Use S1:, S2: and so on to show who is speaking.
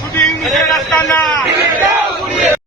S1: shooting রাস্তা না